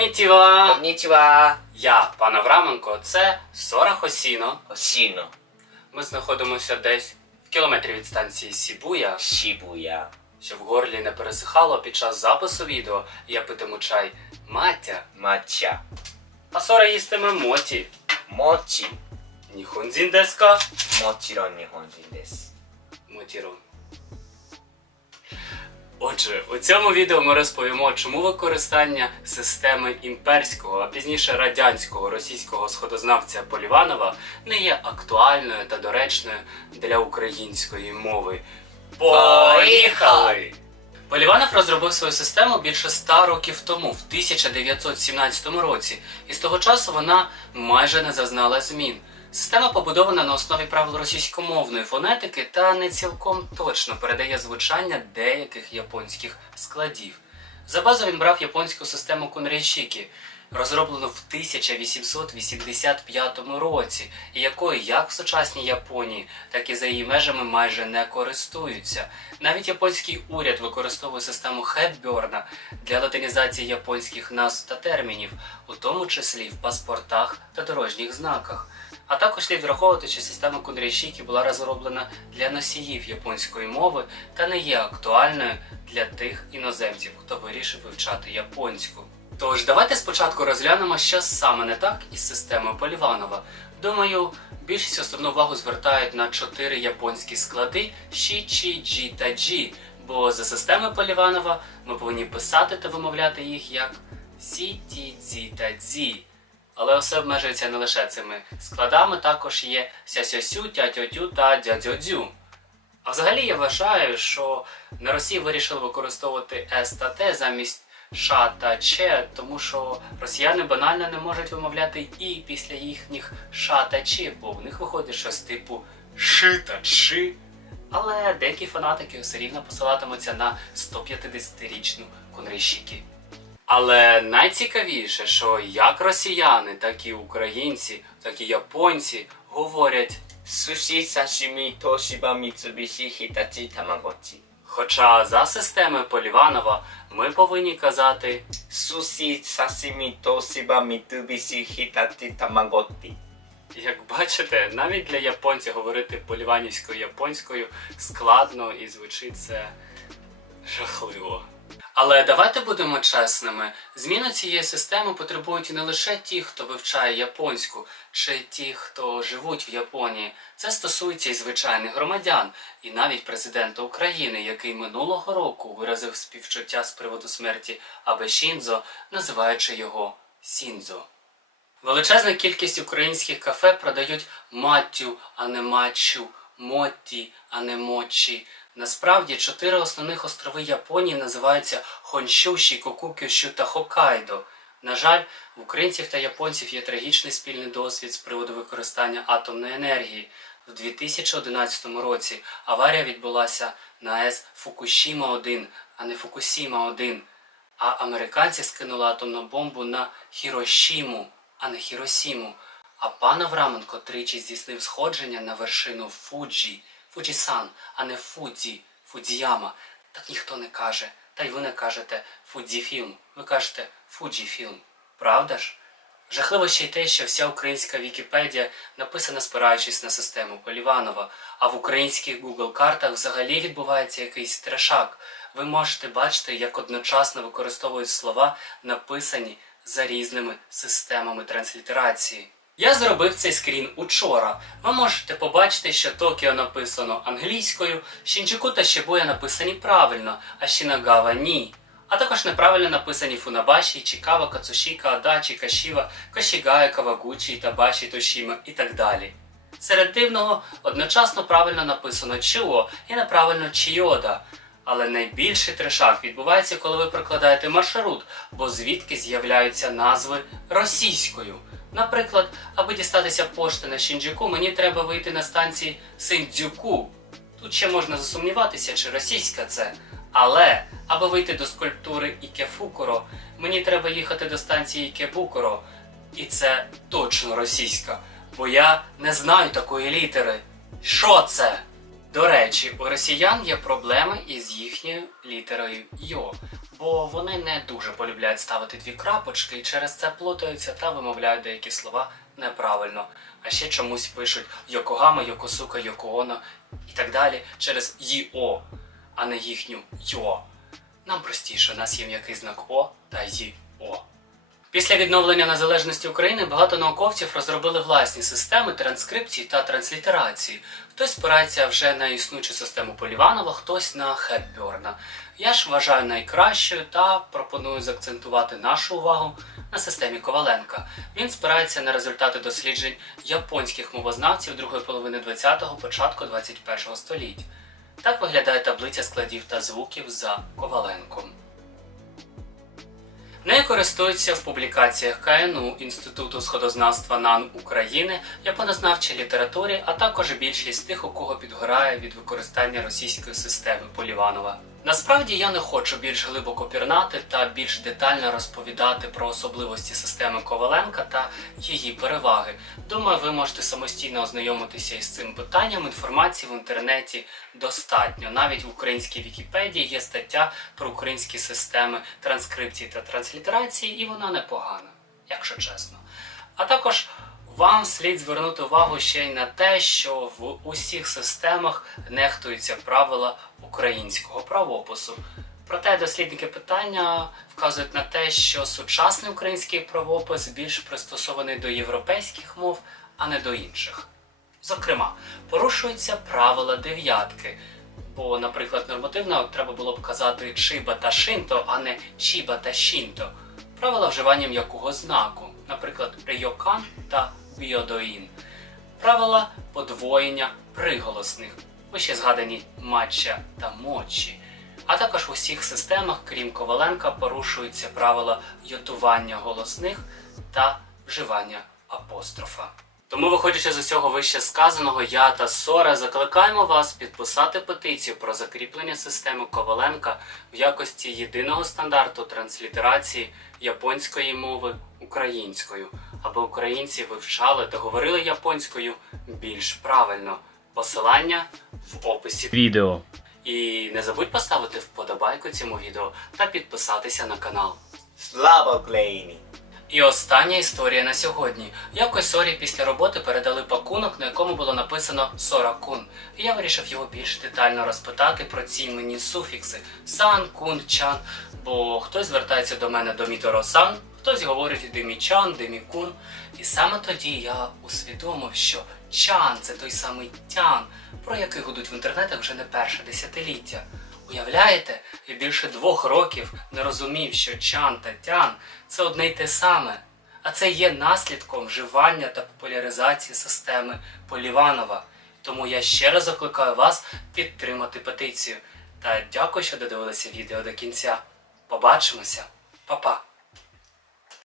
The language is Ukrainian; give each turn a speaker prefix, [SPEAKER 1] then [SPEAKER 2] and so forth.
[SPEAKER 1] Коннічіва! Коннічіва!
[SPEAKER 2] Я, пан Авраменко, це Сора Хосіно.
[SPEAKER 1] Хосіно.
[SPEAKER 2] Ми знаходимося десь в кілометрі від станції Сібуя.
[SPEAKER 1] Сібуя.
[SPEAKER 2] Щоб в горлі не пересихало під час запису відео, я питиму чай
[SPEAKER 1] Матя. Матя.
[SPEAKER 2] А Сора їстиме Моті.
[SPEAKER 1] Моті. Ніхонзіндеска. Мотірон ніхонзіндес.
[SPEAKER 2] Мотіро. Отже, у цьому відео ми розповімо, чому використання системи імперського, а пізніше радянського російського сходознавця Поліванова не є актуальною та доречною для української мови. Поїхали! Поліванов розробив свою систему більше ста років тому, в 1917 році, і з того часу вона майже не зазнала змін. Система побудована на основі правил російськомовної фонетики та не цілком точно передає звучання деяких японських складів. За базу він брав японську систему Кунрейшікі, розроблену в 1885 році, якою як в сучасній Японії, так і за її межами майже не користуються. Навіть японський уряд використовує систему Хепберна для латинізації японських назв та термінів, у тому числі в паспортах та дорожніх знаках. А також слід враховувати, що система Кунрейшікі була розроблена для носіїв японської мови та не є актуальною для тих іноземців, хто вирішив вивчати японську. Тож давайте спочатку розглянемо, що саме не так із системою Поліванова. Думаю, більшість основну увагу звертають на чотири японські склади Ші, Чі, Джі та Джі, бо за системою Поліванова ми повинні писати та вимовляти їх як Сі, Ті, Дзі та Дзі. Але все обмежується не лише цими складами, також є сясьосю, тятьотю та дядьодзю. А взагалі я вважаю, що на Росії вирішили використовувати С та Т замість Ш та Ч, тому що росіяни банально не можуть вимовляти І після їхніх Ш та Ч, бо в них виходить щось типу Ши та Чи. Але деякі фанатики все рівно посилатимуться на 150-річну Кунрейшікі. Але найцікавіше, що як росіяни, так і українці, так і японці говорять
[SPEAKER 1] суші сашімі тошіба міцубіші хітачі тамагочі.
[SPEAKER 2] Хоча за системи Поліванова ми повинні казати
[SPEAKER 1] Сусі сашімі тошіба міцубіші хітачі тамагочі.
[SPEAKER 2] Як бачите, навіть для японців говорити поліванівською японською складно і звучить це жахливо. Але давайте будемо чесними. Зміну цієї системи потребують не лише ті, хто вивчає японську, чи ті, хто живуть в Японії. Це стосується і звичайних громадян, і навіть президента України, який минулого року виразив співчуття з приводу смерті Абе Шінзо, називаючи його Сінзо. Величезна кількість українських кафе продають маттю, а не матчу, мотті, а не мочі. Насправді чотири основних острови Японії називаються Хонщу, Шікоку, Кюшю та Хоккайдо. На жаль, в українців та японців є трагічний спільний досвід з приводу використання атомної енергії. В 2011 році аварія відбулася на АЕС Фукушіма 1, а не Фукусіма 1 а американці скинули атомну бомбу на Хірошіму, а не Хіросіму. А пан Авраменко тричі здійснив сходження на вершину Фуджі, Фуджісан, а не Фудзі, Фудзіяма. Так ніхто не каже. Та й ви не кажете Фудзіфільм, ви кажете Фуджіфільм. Правда ж? Жахливо ще й те, що вся українська Вікіпедія написана спираючись на систему Поліванова, а в українських Google картах взагалі відбувається якийсь трешак. Ви можете бачити, як одночасно використовують слова, написані за різними системами транслітерації. Я зробив цей скрін учора. Ви можете побачити, що Токіо написано англійською, Шінджуку та Шибуя написані правильно, а Шінагава ні. А також неправильно написані Фунабаші, Чікава, Кацушіка, Адачі, Кашіва, Кашігая, Кавагучі, Табаші, Тошіма і так далі. Серед дивного одночасно правильно написано Чіо і неправильно Чіода. Але найбільший трешак відбувається, коли ви прокладаєте маршрут, бо звідки з'являються назви російською. Наприклад, аби дістатися пошти на Шінджуку, мені треба вийти на станції Синдзюку. Тут ще можна засумніватися, чи російська це. Але аби вийти до скульптури Ікефукуро, мені треба їхати до станції Ікебукуро. І це точно російська, бо я не знаю такої літери. Що це? До речі, у росіян є проблеми із їхньою літерою Йо, бо вони не дуже полюбляють ставити дві крапочки і через це плутаються та вимовляють деякі слова неправильно. А ще чомусь пишуть Йокогама, Йокосука, Йокооно і так далі через ЙО, а не їхню Йо. Нам простіше, у нас є м'який знак О та ЙО. Після відновлення незалежності України багато науковців розробили власні системи транскрипції та транслітерації. Хтось спирається вже на існуючу систему Поліванова, хтось на Хепберна. Я ж вважаю найкращою та пропоную заакцентувати нашу увагу на системі Коваленка. Він спирається на результати досліджень японських мовознавців другої половини 20-го, початку 21-го століття. Так виглядає таблиця складів та звуків за Коваленком. Нею користуються в публікаціях КНУ Інституту сходознавства НАН України, японознавчій літературі, а також більшість тих, у кого підгорає від використання російської системи Поліванова. Насправді я не хочу більш глибоко пірнати та більш детально розповідати про особливості системи Коваленка та її переваги. Думаю, ви можете самостійно ознайомитися із цим питанням. Інформації в інтернеті достатньо. Навіть в українській Вікіпедії є стаття про українські системи транскрипції та транслітерації, і вона непогана, якщо чесно. А також вам слід звернути увагу ще й на те, що в усіх системах нехтуються правила українського правопису. Проте дослідники питання вказують на те, що сучасний український правопис більш пристосований до європейських мов, а не до інших. Зокрема, порушуються правила дев'ятки. Бо, наприклад, нормативно треба було б казати чиба та шинто, а не чіба та шінто. Правила вживання м'якого знаку, наприклад, рейокан та біодоїн. Правила подвоєння приголосних, вище згадані матча та мочі. А також в усіх системах, крім Коваленка, порушуються правила йотування голосних та вживання апострофа. Тому, виходячи з усього вище сказаного, я та Сора закликаємо вас підписати петицію про закріплення системи Коваленка в якості єдиного стандарту транслітерації японської мови українською, аби українці вивчали та говорили японською більш правильно. Посилання в описі
[SPEAKER 3] відео.
[SPEAKER 2] і не забудь поставити вподобайку цьому відео та підписатися на канал.
[SPEAKER 1] Слава Україні!
[SPEAKER 2] І остання історія на сьогодні. Якось Сорі після роботи передали пакунок, на якому було написано Сора Кун. І я вирішив його більш детально розпитати про ці мені суфікси сан, кун, чан. Бо хтось звертається до мене до Міторо-сан, хтось говорить Демічан, Демікун. І саме тоді я усвідомив, що чан це той самий тян, про який гудуть в інтернетах вже не перше десятиліття. Уявляєте, я більше двох років не розумів, що чан та тян це одне й те саме, а це є наслідком вживання та популяризації системи Поліванова. Тому я ще раз закликаю вас підтримати петицію. Та дякую, що додивилися відео до кінця. Побачимося, Па-па!